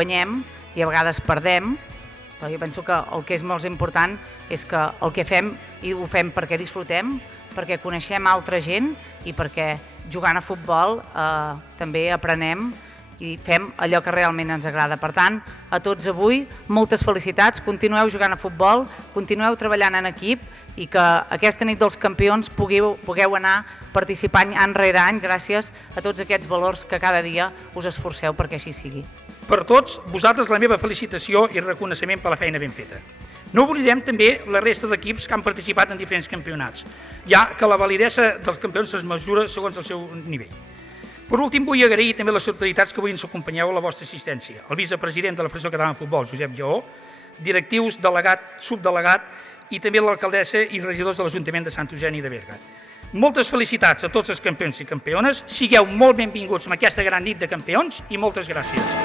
guanyem i a vegades perdem, però jo penso que el que és molt important és que el que fem, i ho fem perquè disfrutem, perquè coneixem altra gent i perquè jugant a futbol també aprenem i fem allò que realment ens agrada. Per tant, a tots avui, moltes felicitats, continueu jugant a futbol, continueu treballant en equip i que aquesta nit dels campions pugueu anar participant any rere any gràcies a tots aquests valors que cada dia us esforceu perquè així sigui. Per tots vosaltres la meva felicitació i reconeixement per la feina ben feta. No oblidem també la resta d'equips que han participat en diferents campionats, ja que la validesa dels campions es mesura segons el seu nivell. Per últim, vull agrair també les autoritats que avui ens acompanyeu a la vostra assistència. El vicepresident de la Federació Catalana de Futbol, Josep Lleó, directius, delegat, subdelegat i també l'alcaldessa i regidors de l'Ajuntament de Sant Eugeni de Berga. Moltes felicitats a tots els campions i campiones, sigueu molt benvinguts en aquesta gran nit de campions i moltes gràcies.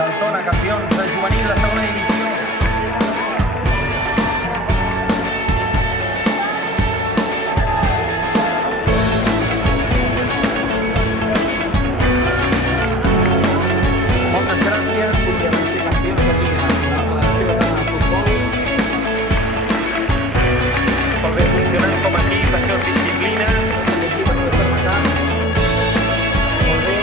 Daltona, campions de juvenil de segona divisió. Moltes gràcies i a ser campions aquí a la Federació Catalana de Futbol. Molt bé funcionant com a equip, això és disciplina. L'equip no està matant. Molt bé.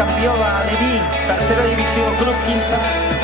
Campió de Leví, tercera divisió, grup 15.